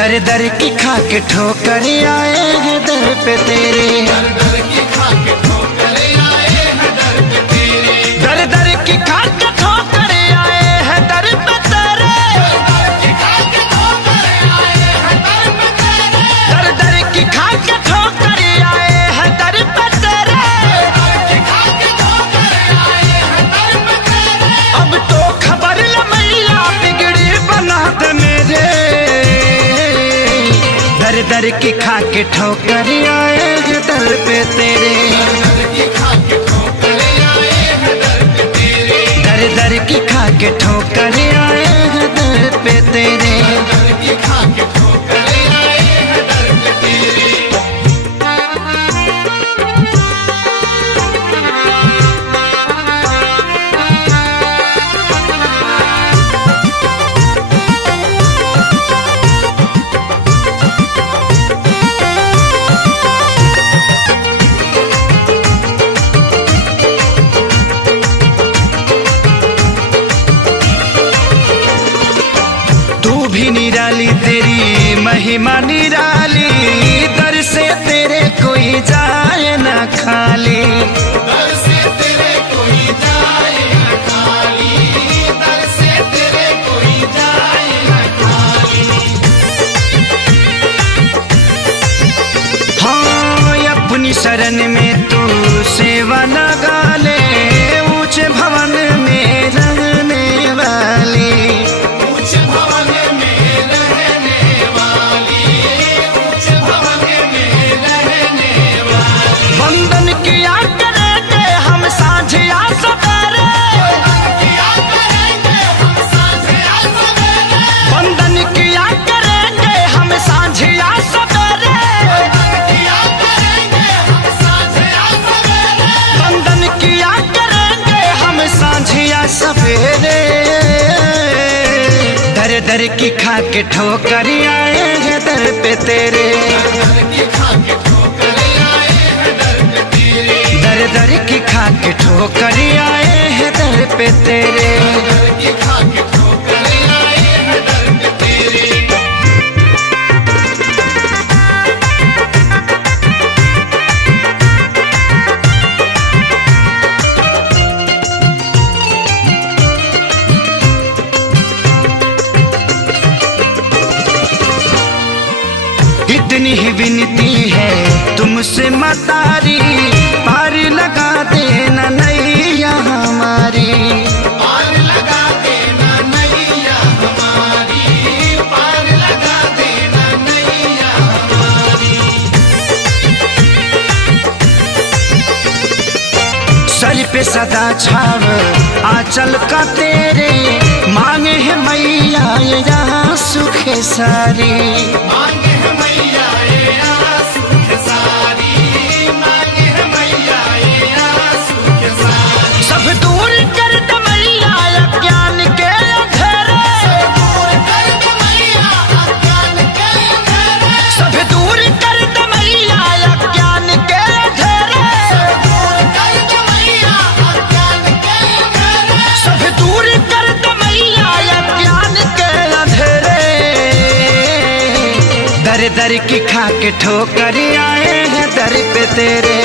दर दर की खा के ठोकर आए हैं दर पे तेरे। दर दर की खा के ठोकर आए हैं दर पे तेरे। दर दर की खा के ठोकर आए हैं दर पे तेरे। दर दर की खा के ठोकर आए हैं दर पे तेरे। अब तो खबर ल मैया बिगड़ी बना दे मेरे। दर दर की खा के ठोकर आए हैं दर पे तेरे। दर दर की खा के ठोकर आए हैं दर पे तेरे। भी निराली तेरी महिमा निराली। दर से तेरे कोई जाए ना खाली। दर से तेरे कोई जाए ना खाली। दर से तेरे कोई जाए ना खाली। हाँ अपनी शरण में तू सेवा लगा ले। ऊंचे भवन में रहने वाली। सवेरे दर दर की खा के ठोकर आए हैं दर पे तेरे। दर दर की खा के ठोकर आए हैं दर पे तेरे। इतनी ही विनती है तुमसे मतारी। पार लगा देना नैया हमारी। पार लगा देना नैया हमारी। पार लगा देना नैया हमारी। सर पे सदा छाव आंचल का तेरे। मांगे है मैया यहाँ सुख सारी। मांगे है मैया यहाँ सुख सारी। मांगे है मैया यहाँ सुख सारी। सब दूर कर दे मैया अज्ञान के अंधेरे। सब दूर कर दे मैया अज्ञान के अंधेरे। सब दूर कर दे मैया अज्ञान के अंधेरे। दर दर की खा के ठोकर आए हैं दर पे तेरे।